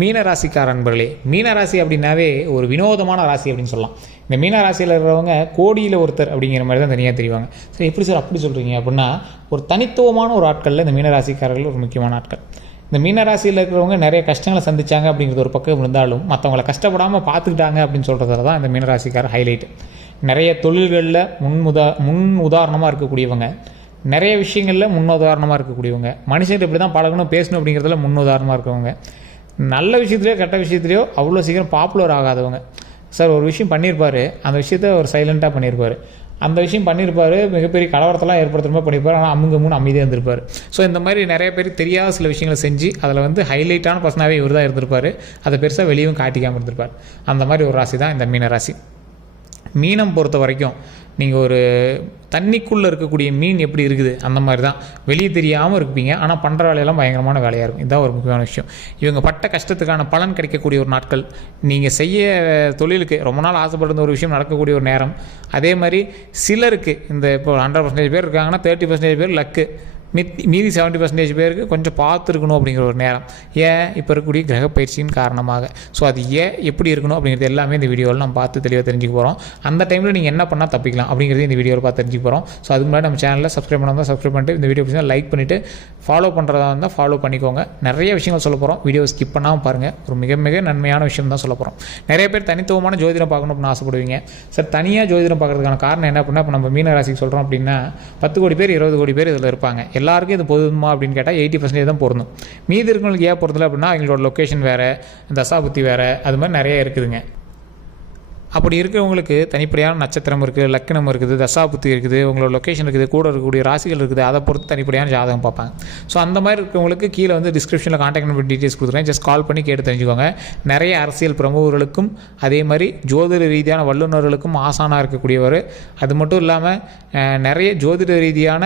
மீனராசிக்கார அன்பர்களே மீனராசி அப்படின்னாவே ஒரு வினோதமான ராசி அப்படின்னு சொல்லலாம். இந்த மீனராசியில் இருக்கிறவங்க கோடியில் ஒருத்தர் அப்படிங்கிற மாதிரி தான் தனியாக தெரிவாங்க. சரி எப்படி சார் அப்படி சொல்கிறீங்க அப்படின்னா ஒரு தனித்துவமான ஒரு ஆட்களில் இந்த மீனராசிக்காரர்கள் ஒரு முக்கியமான ஆட்கள். இந்த மீனராசியில் இருக்கிறவங்க நிறைய கஷ்டங்களை சந்திச்சாங்க அப்படிங்கிறது ஒரு பக்கம் இருந்தாலும் மற்றவங்களை கஷ்டப்படாமல் பார்த்துக்கிட்டாங்க அப்படின்னு சொல்கிறதுல தான் இந்த மீனராசிக்கார ஹைலைட் நிறைய தொழில்களில் முன் உதா முன் உதாரணமாக இருக்கக்கூடியவங்க நிறைய விஷயங்களில் முன் உதாரணமாக இருக்கக்கூடியவங்க மனுஷன் இப்படி தான் பழகணும் பேசணும் அப்படிங்கிறதுல முன் உதாரணமாக இருக்கவங்க நல்ல விஷயத்துலையோ கெட்ட விஷயத்துலையோ அவ்வளோ சீக்கிரம் பாப்புலர் ஆகாதவங்க. சார் ஒரு விஷயம் பண்ணியிருப்பார் அந்த விஷயத்த ஒரு சைலண்ட்டாக பண்ணியிருப்பார் அந்த விஷயம் பண்ணியிருப்பார் மிகப்பெரிய கலவரத்தெல்லாம் ஏற்படுத்துகிற மாதிரி பண்ணியிருப்பார் ஆனால் அமுங்க மூணு அமைதியாக இருந்திருப்பார். ஸோ இந்த மாதிரி நிறைய பேர் தெரியாத சில விஷயங்களை செஞ்சு அதில் வந்து ஹைலைட்டான பர்சனாகவே இவர் தான் இருந்திருப்பார். அதை பெருசாக வெளியும் காட்டிக்காமல் இருந்திருப்பார். அந்த மாதிரி ஒரு ராசி தான் இந்த மீன ராசி. மீனம் பொறுத்த வரைக்கும் நீங்கள் ஒரு தண்ணிக்குள்ளே இருக்கக்கூடிய மீன் எப்படி இருக்குது? அந்த மாதிரி தான் வெளியே தெரியாமல் இருப்பீங்க. ஆனால் பண்ணுற வேலையெல்லாம் பயங்கரமான வேலையாக இருக்கும். இதுதான் ஒரு முக்கியமான விஷயம். இவங்க பட்ட கஷ்டத்துக்கான பலன் கிடைக்கக்கூடிய ஒரு நாட்கள். நீங்கள் செய்ய தொழிலுக்கு ரொம்ப நாள் ஆசைப்படுற ஒரு விஷயம் நடக்கக்கூடிய ஒரு நேரம். அதே மாதிரி சிலருக்கு இந்த இப்போ ஹண்ட்ரட் பர்சன்டேஜ் பேர் இருக்காங்கன்னா தேர்ட்டி பர்சன்டேஜ் பேர் லக்கு மித் மீதி செவன்ட்டி பர்சன்டேஜ் பேருக்கு கொஞ்சம் பார்த்துருக்கணும் அப்படிங்கிற ஒரு நேரம். ஏன்? இப்போ இருக்கக்கூடிய கிரக பயிற்சியின் காரணமாக. ஸோ அது ஏன் எப்படி இருக்கணும் அப்படிங்கிறது எல்லாமே இந்த வீடியோவில் நம்ம பார்த்து தெளிவாக தெரிஞ்சுக்க போகிறோம் அந்த டைமில் நீங்கள் என்ன பண்ணால் தப்பிக்கலாம் அப்படிங்கிறது இந்த வீடியோவில் பார்த்து தெரிஞ்சுக்க போகிறோம் ஸோ அதுக்கு முன்னாடி நம்ம சேனலில் சப்ஸ்கிரைப் பண்ணால் சப்ஸ்கிரைப் பண்ணிட்டு இந்த வீடியோ பிடிச்சா லைக் பண்ணிவிட்டு ஃபாலோ பண்ணுறதா இருந்தால் ஃபாலோ பண்ணிக்கோங்க. நிறைய விஷயங்கள் சொல்ல போகிறோம் வீடியோ ஸ்கிப் பண்ணாமல் பாருங்கள் ஒரு மிக மிக நன்மையான விஷயம் தான் சொல்ல போகிறோம் நிறைய பேர் தனித்துவமான ஜோதிடம் பார்க்கணும் அப்படின்னு ஆசைப்படுவீங்க. சார் தனியாக ஜோதிடம் பார்க்கறதுக்கான காரணம் என்ன அப்படின்னா இப்போ நம்ம மீன ராசிக்கு சொல்கிறோம் அப்படின்னா பத்து கோடி பேர் இருபது கோடி பேர் இதில் இருப்பாங்க. எல்லாருக்கும் இது பொதுமா அப்படின்னு கேட்டால் எயிட்டி பர்சன்டேஜ் தான் பொருந்தும். மீதி இருக்கவங்களுக்கு ஏன் பொருந்தல அப்படின்னா அவங்களோட லொக்கேஷன் வேறு தசாபுத்தி வேறு அது மாதிரி நிறைய இருக்குதுங்க. அப்படி இருக்கிறவங்களுக்கு தனிப்படியான நட்சத்திரம் இருக்குது லக்கணம் இருக்குது தசாபுத்தி இருக்குது உங்களோட லொக்கேஷன் இருக்குது கூட இருக்கக்கூடிய ராசிகள் இருக்குது அதை பொறுத்து தனிப்படியான ஜாதகம் பார்ப்பாங்க. ஸோ அந்த மாதிரி இருக்கிறவங்களுக்கு கீழே வந்து டிஸ்கிரிப்ஷனில் காண்டாக்ட் நம்பர் டீட்டெயில்ஸ் கொடுத்துருக்கேன் ஜஸ்ட் கால் பண்ணி கேட்டு தெரிஞ்சுக்கோங்க. நிறைய அரசியல் பிரமுகர்களுக்கும் அதே மாதிரி ஜோதிட ரீதியான வல்லுநர்களுக்கும் ஆசானாக இருக்கக்கூடியவர். அது மட்டும் இல்லாமல் நிறைய ஜோதிட ரீதியான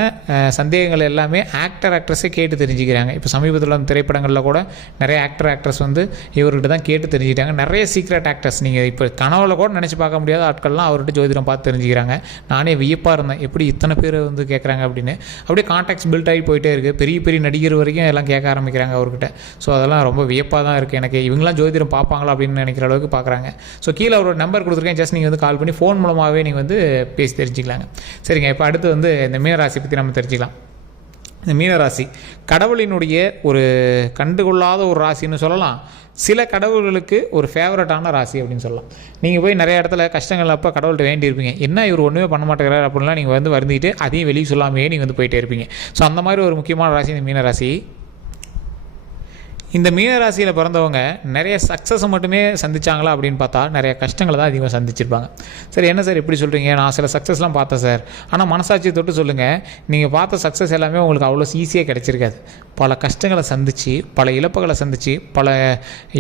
சந்தேகங்கள் எல்லாமே ஆக்டர் ஆக்ட்ரஸே கேட்டு தெரிஞ்சுக்கிறாங்க. இப்போ சமீபத்தில் திரைப்படங்களில் கூட நிறைய ஆக்டர் ஆக்ட்ரஸ் வந்து இவர்கிட்ட தான் கேட்டு தெரிஞ்சுக்கிட்டாங்க. நிறைய சீக்ரெட் ஆக்டர்ஸ் நீங்கள் இப்போ கனவுல கூட நினச்சி பார்க்க முடியாத ஆட்கள்லாம் அவர்கிட்ட ஜோதிடம் பார்த்து தெரிஞ்சுக்கிறாங்க. நானே வியப்பாக இருந்தேன். எப்படி இத்தனை பேர் வந்து கேட்குறாங்க அப்படின்னு. அப்படியே கான்டாக்ட்ஸ் பில்ட் ஆகி போயிட்டே இருக்குது பெரிய பெரிய நடிகர் வரைக்கும் எல்லாம் கேட்க ஆரம்பிக்கிறாங்க அவர்கிட்ட. ஸோ அதெல்லாம் ரொம்ப வியப்பாக தான் இருக்குது எனக்கு. இவங்களாம் ஜோதிடம் பார்ப்பாங்களா அப்படின்னு நினைக்கிற அளவுக்கு பார்க்குறாங்க. ஸோ கீழே அவரோட நம்பர் கொடுத்துருக்கேன். ஜஸ்ட் நீங்கள் வந்து கால் பண்ணி ஃபோன் மூலமாகவே நீங்கள் வந்து பேசி தெரிஞ்சுக்கலாங்க. சரிங்க இப்போ அடுத்து வந்து இந்த மீனராசி பற்றி நம்ம தெரிஞ்சுக்கலாம். இந்த மீனராசி கடவுளினுடைய ஒரு கண்டுகொள்ளாத ஒரு ராசின்னு சொல்லலாம். சில கடவுள்களுக்கு ஒரு ஃபேவரட்டான ராசி அப்படின்னு சொல்லலாம். நீங்கள் போய் நிறைய இடத்துல கஷ்டங்கள் அப்போ கடவுள்கிட்ட வேண்டியிருப்பீங்க. என்ன இவர் ஒன்றுமே பண்ண மாட்டேங்கிறார் அப்படின்லாம் நீங்கள் வந்து வருந்திட்டு அதையும் வெளியே சொல்லாமையே நீங்கள் வந்து போயிட்டே இருப்பீங்க. ஸோ அந்த மாதிரி ஒரு முக்கியமான ராசி இந்த மீனராசி. இந்த மீனராசியில் பிறந்தவங்க நிறைய சக்ஸஸை மட்டுமே சந்திச்சாங்களா அப்படின்னு பார்த்தா நிறைய கஷ்டங்களை தான் அதிகமாக சந்திச்சிருப்பாங்க. சார் என்ன சார் எப்படி சொல்கிறீங்க நான் சில சக்ஸஸ்லாம் பார்த்தேன் சார். ஆனால் மனசாட்சியை தொட்டு சொல்லுங்கள் நீங்கள் பார்த்த சக்ஸஸ் எல்லாமே உங்களுக்கு அவ்வளோ ஈஸியாக கிடச்சிருக்காது. பல கஷ்டங்களை சந்தித்து பல இழப்புகளை சந்தித்து பல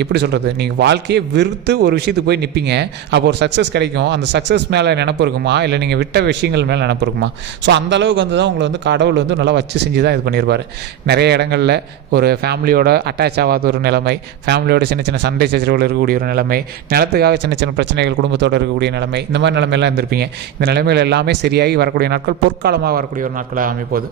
எப்படி சொல்கிறது நீங்கள் வாழ்க்கையை வெறுத்து ஒரு விஷயத்துக்கு போய் நிற்பீங்க அப்போ ஒரு சக்ஸஸ் கிடைக்கும். அந்த சக்ஸஸ் மேலே நினப்பு இருக்குமா? இல்லை நீங்கள் விட்ட விஷயங்கள் மேலே நினப்பு இருக்குமா? ஸோ அந்தளவுக்கு வந்து தான் உங்களை வந்து கடவுள் வந்து நல்லா வச்சு செஞ்சு தான் இது பண்ணியிருப்பார் நிறைய இடங்களில் ஒரு ஃபேமிலியோட அட்டாச் ஆகாத ஒரு நிலைமை. ஃபேமிலியோட சின்ன சின்ன சண்டை சச்சரவுகள் இருக்கக்கூடிய ஒரு நிலைமை. நிலத்துக்காக சின்ன சின்ன பிரச்சனைகள் குடும்பத்தோடு இருக்கக்கூடிய நிலைமை. இந்த மாதிரி நிலைமையெல்லாம் இருந்திருப்பீங்க. இந்த நிலைமைகள் எல்லாமே சரியாகி வரக்கூடிய நாட்கள் பொற்காலமாக வரக்கூடிய ஒரு நாட்களாக அமைப்போகுது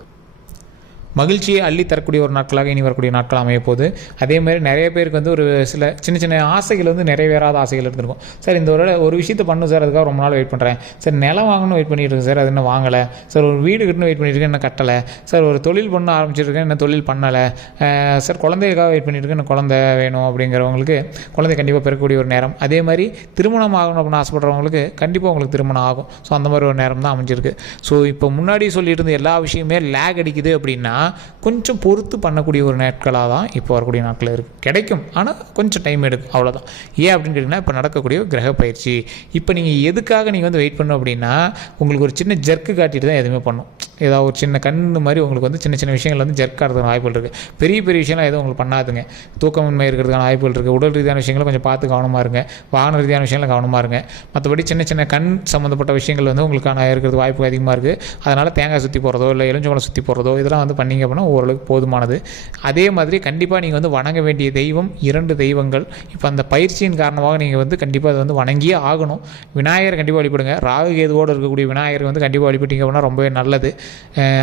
மகிழ்ச்சியை அள்ளி தரக்கூடிய ஒரு நாட்களாக இனி வரக்கூடிய நாட்கள் அமைய போகுது அதே மாதிரி நிறைய பேருக்கு வந்து ஒரு சில சின்ன சின்ன ஆசைகள் வந்து நிறைவேறாத ஆசைகள் இருந்திருக்கும். சார் இந்த ஒரு ஒரு விஷயத்தை பண்ணும் சார் அதுக்காக ரொம்ப நாள் வெயிட் பண்ணுறேன் சார் நிலம் வாங்கணும் வெயிட் பண்ணிட்டு இருக்கேன் சார் அது இன்னும் வாங்கலை. சார் ஒரு வீடு கட்டணும் வெயிட் பண்ணிட்டு இருக்கேன் இன்னும் கட்டலை. சார் ஒரு தொழில் பண்ண ஆரம்பிச்சிருக்கேன் இன்னும் தொழில் பண்ணலை. சார் குழந்தைகளுக்காக வெயிட் பண்ணிட்டு இருக்கேன் குழந்தை வேணும் அப்படிங்கிறவங்களுக்கு குழந்தை கண்டிப்பாக பிறக்கக்கூடிய ஒரு நேரம். அதே மாதிரி திருமணம் ஆகணும் அப்படின்னு ஆசைப்படுறவங்களுக்கு கண்டிப்பாக உங்களுக்கு திருமணம் ஆகும். ஸோ அந்த மாதிரி ஒரு நேரம் தான் அமைஞ்சிருக்கு. ஸோ இப்போ முன்னாடி சொல்லியிருந்த எல்லா விஷயமே லேக் அடிக்குது அப்படின்னா கொஞ்சம் பொறுத்து பண்ணக்கூடிய ஒரு நாட்களாக தான் இப்போ வரக்கூடிய நாட்கள் இருக்குது கிடைக்கும். ஆனால் கொஞ்சம் டைம் எடுக்கும். அவ்வளோதான் ஏன் அப்படின்னு கேட்டிங்கன்னா இப்போ நடக்கக்கூடிய கிரக பயிற்சி. இப்போ நீங்கள் எதுக்காக நீங்கள் வந்து வெயிட் பண்ணணும் அப்படின்னா உங்களுக்கு ஒரு சின்ன ஜர்க்கு காட்டிட்டு தான் எதுவுமே பண்ணும் ஏதாவது ஒரு சின்ன கண் மாதிரி உங்களுக்கு வந்து சின்ன சின்ன விஷயங்கள் வந்து ஜர்க் வாய்ப்புகள் இருக்குது பெரிய பெரிய விஷயம்லாம் எதுவும் உங்களுக்கு பண்ணாதுங்க. தூக்கமின்மை இருக்கிறதுக்கான வாய்ப்புகள் இருக்குது உடல் ரீதியான விஷயங்களை கொஞ்சம் பார்த்து கவனமாக இருங்க. வாகன ரீதியான விஷயங்களை கவனமாக இருங்க. மற்றபடி சின்ன சின்ன கண் சம்மந்தப்பட்ட விஷயங்கள் வந்து உங்களுக்கான இருக்கிறது வாய்ப்பு அதிகமாக இருக்குது அதனால் தேங்காய் சுற்றி போகிறதோ இல்லை எலுஞ்சம்பழம் சுற்றி போகிறதோ இதெல்லாம் வந்து பண்ணீங்க அப்படின்னா ஓரளவுக்கு போதுமானது. அதே மாதிரி கண்டிப்பாக நீங்கள் வந்து வணங்க வேண்டிய தெய்வம் இரண்டு தெய்வங்கள். இப்போ அந்த பயிற்சியின் காரணமாக நீங்கள் வந்து கண்டிப்பாக அதை வந்து வணங்கியே ஆகணும். விநாயகர் கண்டிப்பாக வழிபடுங்க. ராகு கேதுவோடு இருக்கக்கூடிய விநாயகர் வந்து கண்டிப்பாக வழிபட்டீங்க அப்படின்னா ரொம்பவே நல்லது.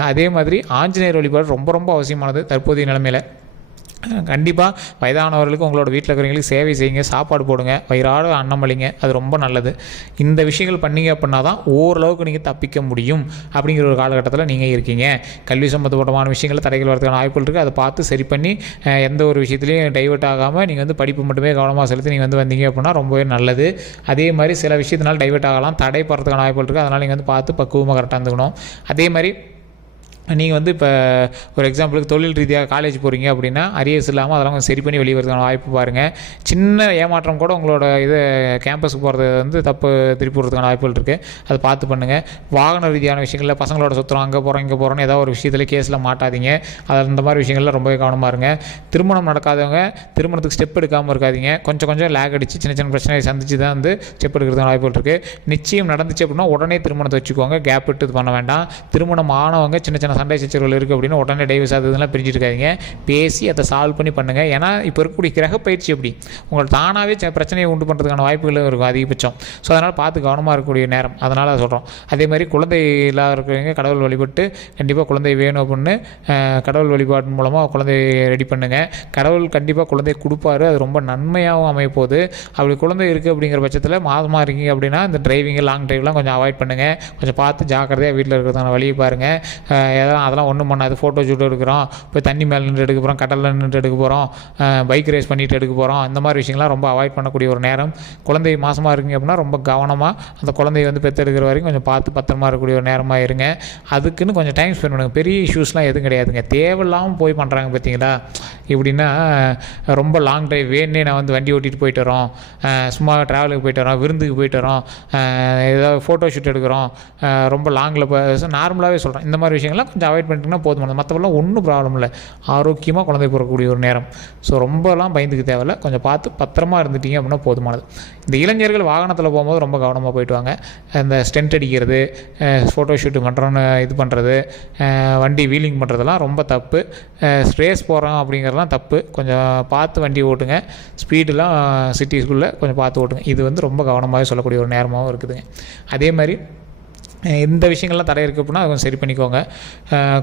அதே மாதிரி ஆஞ்சநேயர் வழிபாடு ரொம்ப ரொம்ப அவசியமானது தற்போதைய நிலைமையில். கண்டிப்பாக வயதானவர்களுக்கு உங்களோட வீட்டில் இருக்கிறவங்களுக்கு சேவை செய்யுங்க சாப்பாடு போடுங்க வயிறாடு அன்னமளிங்க அது ரொம்ப நல்லது. இந்த விஷயங்கள் பண்ணீங்க அப்படின்னா தான் ஓரளவுக்கு நீங்கள் தப்பிக்க முடியும் அப்படிங்கிற ஒரு காலகட்டத்தில் நீங்கள் இருக்கீங்க. கல்வி சம்மந்தப்பட்டமான விஷயங்கள் தடைகள் வரதுக்கான வாய்ப்புகள் இருக்குது அதை பார்த்து சரி பண்ணி எந்த ஒரு விஷயத்துலையும் டைவெர்ட் ஆகாமல் நீங்கள் வந்து படிப்பு மட்டுமே கவனமாக செலுத்தி நீங்கள் வந்து வந்தீங்க அப்படின்னா ரொம்பவே நல்லது. அதே மாதிரி சில விஷயத்தினால் டைவெர்ட் ஆகலாம். தடைப்படுறதுக்கான வாய்ப்புகள் இருக்குது அதனால் நீங்கள் வந்து பார்த்து பக்குவமாக கரெக்டாக இருந்துக்கணும். அதே மாதிரி நீங்கள் வந்து இப்போ ஒரு எக்ஸாம்பிளுக்கு தொழில் ரீதியாக காலேஜ் போகிறீங்க அப்படின்னா அரியர்ஸ் இல்லாமல் அதெல்லாம் கொஞ்சம் சரி பண்ணி வெளியே வரதுக்கான வாய்ப்பு பாருங்கள் சின்ன ஏமாற்றம் கூட உங்களோட இது கேம்பஸுக்கு போகிறது வந்து தப்பு திருப்பி விடுறதுக்கான வாய்ப்புகள் இருக்குது அதை பார்த்து பண்ணுங்கள் வாகன ரீதியான விஷயங்களில் பசங்களோட சுற்றுறோம் அங்கே போகிறோம் இங்கே போகிறோன்னு ஏதாவது ஒரு விஷயத்தில் கேஸில் மாட்டாதீங்க. அது அந்த மாதிரி விஷயங்களில் ரொம்பவே கவனமாக இருங்க. திருமணம் நடக்காதவங்க திருமணத்துக்கு ஸ்டெப் எடுக்காமல் இருக்காதீங்க. கொஞ்சம் கொஞ்சம் லேக் அடித்து சின்ன சின்ன பிரச்சனையை சந்திச்சு தான் வந்து ஸ்டெப் எடுக்கிறதுக்கான வாய்ப்புகள் இருக்குது நிச்சயம் நடந்துச்சு அப்படின்னா உடனே திருமணத்தை வச்சுக்கோங்க. கேப் விட்டு இது பண்ண வேண்டாம். திருமணம் ஆனவங்க சின்ன சின்ன சண்டை சச்சரவுகள் இருக்குது அப்படின்னு உடனே டைவர்ஸ் அதெல்லாம் இதெல்லாம் பிரிஞ்சுட்டு பேசி அதை சால்வ் பண்ணி பண்ணுங்கள் ஏன்னா இப்போ இருக்கக்கூடிய கிரக பயிற்சி எப்படி? உங்களுக்கு தானாகவே ச- பிரச்சனையை உண்டு பண்ணுறதுக்கான வாய்ப்புகளும் இருக்கும் அதிகபட்சம். ஸோ அதனால் பார்த்து கவனமாக இருக்கக்கூடிய நேரம். அதனால் சொல்கிறோம் அதே மாதிரி குழந்தை இல்லாத இருக்கிறவங்க கடவுள் வழிபட்டு கண்டிப்பாக குழந்தை வேணும் அப்படின்னு கடவுள் வழிபாடு மூலமாக குழந்தையை ரெடி பண்ணுங்கள் கடவுள் கண்டிப்பாக குழந்தை கொடுப்பாரு. அது ரொம்ப நன்மையாகவும் அமைப்போது அப்படி குழந்தை இருக்குது அப்படிங்கிற பட்சத்தில் மாதமாக இருக்கீங்க அப்படின்னா இந்த டிரைவிங்கு லாங் டிரைவ்லாம் கொஞ்சம் அவாய்ட் பண்ணுங்கள் கொஞ்சம் பார்த்து ஜாக்கிரதையாக வீட்டில் இருக்கிறதான வழியை பாருங்கள் அதெல்லாம் ஒன்றும் பண்ணாது. ஃபோட்டோ ஷூட் எடுக்கிறோம். போய் தண்ணி மேலே நின்று எடுக்க போகிறோம் கடலில் நின்று எடுக்க போகிறோம் பைக் ரேஸ் பண்ணிட்டு எடுக்க போகிறோம் இந்த மாதிரி விஷயங்கள்லாம் ரொம்ப அவாய்ட் பண்ணக்கூடிய ஒரு நேரம். குழந்தை மாதமாக இருக்கீங்க அப்படின்னா ரொம்ப கவனமாக அந்த குழந்தையை வந்து பெற்றெடுக்கிற வரைக்கும் கொஞ்சம் பார்த்து பத்திரமா இருக்கக்கூடிய ஒரு நேரமாக இருங்க. அதுக்குன்னு கொஞ்சம் டைம் ஸ்பெண்ட் பண்ணுங்க. பெரிய இஷ்யூஸ்லாம் எதுவும் கிடையாதுங்க. தேவையில்லாமல் போய் பண்ணுறாங்க பார்த்தீங்களா? எப்படின்னா ரொம்ப லாங் டிரைவ் வேணே நான் வந்து வண்டி ஓட்டிகிட்டு போயிட்டு வரோம். சும்மா ட்ராவலுக்கு போயிட்டு வரோம். விருந்துக்கு போயிட்டு வரோம். ஏதாவது ஃபோட்டோ ஷூட் எடுக்கிறோம். ரொம்ப லாங்கில் நார்மலாகவே சொல்கிறேன் இந்த மாதிரி விஷயங்கள்லாம் கொஞ்சம் அவாய்ட் பண்ணிட்டீங்கன்னா போதுமானது மற்றபடிலாம் ஒன்றும் ப்ராப்ளம் இல்லை. ஆரோக்கியமாக குழந்தை பிறக்கக்கூடிய ஒரு நேரம். ஸோ ரொம்பலாம் பயந்துக்கு தேவையில்ல. கொஞ்சம் பார்த்து பத்திரமா இருந்துட்டீங்க அப்படின்னா போதுமானது. இந்த இளைஞர்கள் வாகனத்தில் போகும்போது ரொம்ப கவனமாக போயிட்டு வாங்க இந்த ஸ்டென்ட் அடிக்கிறது ஃபோட்டோ ஷூட்டு பண்ணுறோன்னு இது பண்ணுறது வண்டி வீலிங் பண்ணுறதெல்லாம் ரொம்ப தப்பு. ஸ்ட்ரேஸ் போகிறோம் அப்படிங்கிறதெல்லாம் தப்பு. கொஞ்சம் பார்த்து வண்டி ஓட்டுங்க. ஸ்பீடெலாம் சிட்டிஸ்குள்ளே கொஞ்சம் பார்த்து ஓட்டுங்க. இது வந்து ரொம்ப கவனமாகவே சொல்லக்கூடிய ஒரு நேரமாகவும் இருக்குதுங்க. அதே மாதிரி இந்த விஷயங்கள்லாம் தடை இருக்குது அப்படின்னா அதை கொஞ்சம் சரி பண்ணிக்கோங்க.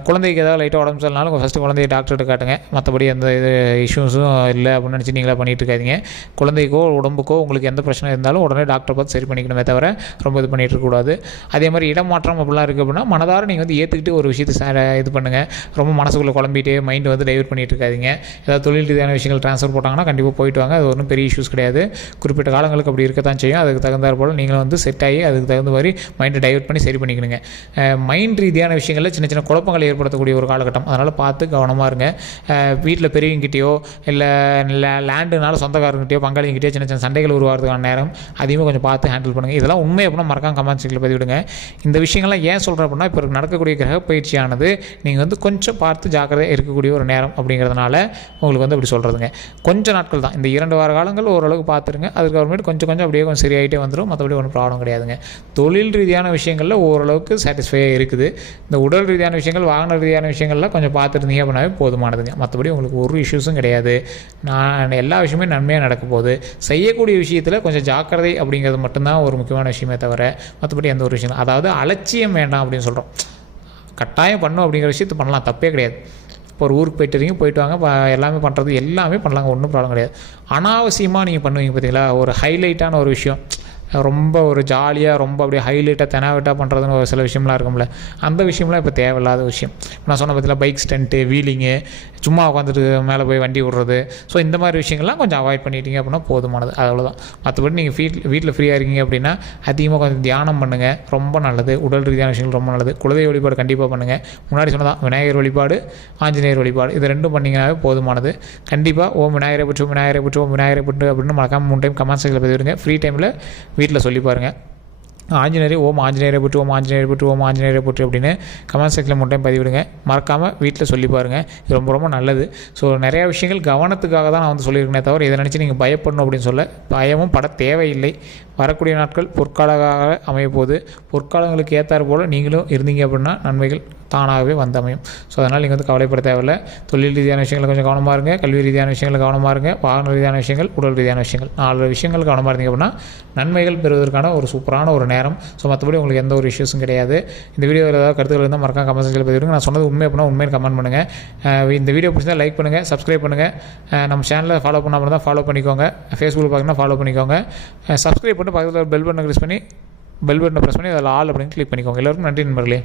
குழந்தைக்கு ஏதாவது லைட்டாக உடம்பு சரியில்லைனாலும் ஃபஸ்ட்டு குழந்தைய டாக்டர்கிட்ட காட்டுங்க. மற்றபடி எந்த இது இஷ்யூஸும் இல்லை அப்படின்னு நினச்சி நீங்களாக பண்ணிகிட்டு இருக்காதீங்க. குழந்தைக்கோ உடம்புக்கோ உங்களுக்கு எந்த பிரச்சனை இருந்தாலும் உடனே டாக்டரை பார்த்து சரி பண்ணிக்கணுமே தவிர ரொம்ப இது பண்ணிகிட்டு இருக்கக்கூடாது அதே மாதிரி இடமாற்றம் அப்படிலாம் இருக்குது அப்படின்னா மனதார நீங்கள் வந்து ஏற்றுக்கிட்டு ஒரு விஷயத்தை இது பண்ணுங்கள் ரொம்ப மனசுக்குள்ளே குழம்பிட்டு மைண்டு வந்து டைவர்ட் பண்ணிட்டு இருக்காதீங்க. ஏதாவது தொழில் ரீதியான விஷயங்கள் ட்ரான்ஸ்ஃபர் போட்டாங்கன்னா கண்டிப்பாக போயிட்டு வாங்க. அது ஒன்றும் பெரிய இஷ்யூஸ் கிடையாது. குறிப்பிட்ட காலங்களுக்கு அப்படி இருக்கத்தான் செய்யும். அதுக்கு தகுந்தாற் போல் நீங்களும் வந்து செட் ஆகி அதுக்கு தகுந்த மாதிரி மைண்டை டைவர்ட் பண்ணி சரி பண்ணிக்கணுங்க. மைண்ட் ரீதியான விஷயங்களில் சின்ன சின்ன குழப்பங்களை ஏற்படுத்தக்கூடிய ஒரு காலகட்டம். அதனால் பார்த்து கவனமாக இருங்க. வீட்டில் பெரியவங்கிட்டயோ இல்லை லேண்டுனால சொந்தக்காரங்கிட்டயோ பங்காளிங்கிட்டயோ சின்ன சின்ன சண்டைகள் உருவாகிறதுக்கான நேரம் அதையுமே கொஞ்சம் பார்த்து ஹேண்டில் பண்ணுங்கள் இதெல்லாம் உண்மை அப்படின்னா மறக்காம கமெண்ட் செக்ஷனில் பதிவிடுங்க. இந்த விஷயங்கள்லாம் ஏன் சொல்கிறேன் அப்படின்னா இப்போ நடக்கக்கூடிய கிரக பயிற்சியானது நீங்கள் வந்து கொஞ்சம் பார்த்து ஜாக்கிரதையாக இருக்கக்கூடிய ஒரு நேரம் அப்படிங்கிறதுனால உங்களுக்கு வந்து அப்படி சொல்கிறதுங்க கொஞ்சம் நாட்கள் தான். இந்த இரண்டு வார காலங்கள் ஓரளவுக்கு பார்த்துருங்க. அதுக்கப்புறமேட்டு கொஞ்சம் கொஞ்சம் அப்படியே கொஞ்சம் சரியாயிட்டே வந்துடும் மற்றபடி ஒன்றும் ப்ராப்ளம் கிடையாதுங்க. தொழில் ரீதியான விஷயங்களில் ஓரளவுக்கு சாட்டிஸ்ஃபையாக இருக்குது. இந்த உடல் ரீதியான விஷயங்கள் வாகன ரீதியான விஷயங்கள்லாம் கொஞ்சம் பார்த்துருந்தீங்க அப்படின்னாவே போதுமானதுங்க. மற்றபடி உங்களுக்கு ஒரு இஷ்யூஸும் கிடையாது. நான் எல்லா விஷயமே நன்மையாக நடக்க போகுது. செய்யக்கூடிய விஷயத்தில் கொஞ்சம் ஜாக்கிரதை அப்படிங்கிறது மட்டும்தான் ஒரு முக்கியமான விஷயமே தவிர மற்றபடி எந்த ஒரு விஷயம் அதாவது அலட்சியம் வேண்டாம் அப்படின்னு சொல்கிறோம் கட்டாயம் பண்ணும் அப்படிங்கிற விஷயத்தை பண்ணலாம். தப்பே கிடையாது. இப்போ ஒரு ஊருக்கு போயிட்டு இருக்கீங்க போயிட்டு வாங்க எல்லாமே பண்ணுறது எல்லாமே பண்ணலாங்க. ஒன்றும் ப்ராப்ளம் கிடையாது. அனாவசியமாக நீங்கள் பண்ணுவீங்க பார்த்தீங்களா ஒரு ஹைலைட்டான ஒரு விஷயம். ரொம்ப ஒரு ஜாலியாக ரொம்ப அப்படியே ஹைலைட்டாக தெனாவிட்டாக பண்ணுறதுன்னு ஒரு சில விஷயம்லாம் இருக்கும்ல. அந்த விஷயம்லாம் இப்போ தேவையில்லாத விஷயம். நான் சொன்ன பார்த்தீங்களா பைக் ஸ்டண்ட்டு வீலிங்கு சும்மா உட்காந்துட்டு மேலே போய் வண்டி விடுறது ஸோ இந்த மாதிரி விஷயங்கள்லாம் கொஞ்சம் அவாய்ட் பண்ணிட்டீங்க அப்படின்னா போதுமானது. அவ்வளோதான் மற்றபடி நீங்கள் வீட்டில் வீட்டில் ஃப்ரீயாக இருக்கீங்க அப்படின்னா அதிகமாக கொஞ்சம் தியானம் பண்ணுங்கள் ரொம்ப நல்லது. உடல் ரீதியான விஷயங்கள் ரொம்ப நல்லது. குலதெய்வ வழிபாடு கண்டிப்பாக பண்ணுங்கள் முன்னாடி சொன்னதான் விநாயகர் வழிபாடு ஆஞ்சநேயர் வழிபாடு. இது ரெண்டும் பண்ணிங்கனாவே போதுமானது. கண்டிப்பாக ஓம் விநாயகரை பற்றி ஓம் விநாயகரை பற்றி ஓம் விநாயகரை பற்றி அப்படின்னு மறக்காமல் மூணு டைம் கமெண்ட் செக்ஷனில் பதிவிடுங்க. ஃப்ரீ டைமில் வீட்டில் சொல்லி பாருங்கள் ஆஞ்சநேயரை ஓம் ஆஞ்சநேயரை போட்டு ஓம் ஆஞ்சநேயரை போட்டு ஓம் ஆஞ்சநேயரை போட்டு அப்படின்னு கமெண்ட் செக்ஷனில் மட்டும் பதிவிடுங்க. மறக்காமல் வீட்டில் சொல்லி பாருங்கள் இது ரொம்ப ரொம்ப நல்லது. ஸோ நிறையா விஷயங்கள் கவனத்துக்காக தான் நான் வந்து சொல்லியிருக்கேனே தவிர இதை நினச்சி நீங்கள் பயப்படணும் அப்படின்னு சொல்ல பயமும் பட தேவையில்லை. வரக்கூடிய நாட்கள் பொற்காலமாக அமைய போகுது பொற்காலங்களுக்கு ஏற்றாறு போல் நீங்களும் இருந்தீங்க அப்படின்னா நன்மைகள் தானாகவே வந்தமையும். ஸோ அதனால் நீங்கள் வந்து கவலைப்பட தேவையில்ல. தொழில் ரீதியான விஷயங்கள் கொஞ்சம் கவனமாக இருங்க. கல்வி ரீதியான விஷயங்கள் கவனமாக இருங்க. வாகன ரீதியான விஷயங்கள் உடல் ரீதியான விஷயங்கள். நாலு விஷயங்கள் கவனமாக இருந்தீங்க அப்படின்னா நன்மைகள் பெறுவதற்கான ஒரு சூப்பரான ஒரு நேரம். ஸோ மற்றபடி உங்களுக்கு எந்த ஒரு இஷ்யூஸும் கிடையாது. இந்த வீடியோவில் ஏதாவது கருத்துக்கள் இருந்தால் மறக்காம கமெண்ட் செக்ஷனில் பதிவிடுங்க. நான் சொன்னது உண்மை அப்படின்னா உண்மையை கமெண்ட் பண்ணுங்கள் இந்த வீடியோ பிடிச்சா லைக் பண்ணுங்கள் சப்ஸ்கிரைப் பண்ணுங்கள் நம்ம சேனலில் ஃபாலோ பண்ணாமல் தான் ஃபாலோ பண்ணிக்கோங்க. ஃபேஸ்புக்கில் பார்த்தீங்கன்னா ஃபாலோ பண்ணிக்கோங்க. சப்ஸ்கிரைப் பண்ணி பக்கத்தில் பெல் பட்டனை ப்ரெஸ் பண்ணி பெல் பட்டனை ப்ரெஸ் பண்ணி அதில் ஆல் அப்படின்னு கிளிக் பண்ணிக்கோங்க. எல்லோருக்கும் நன்றி நண்பர்களே.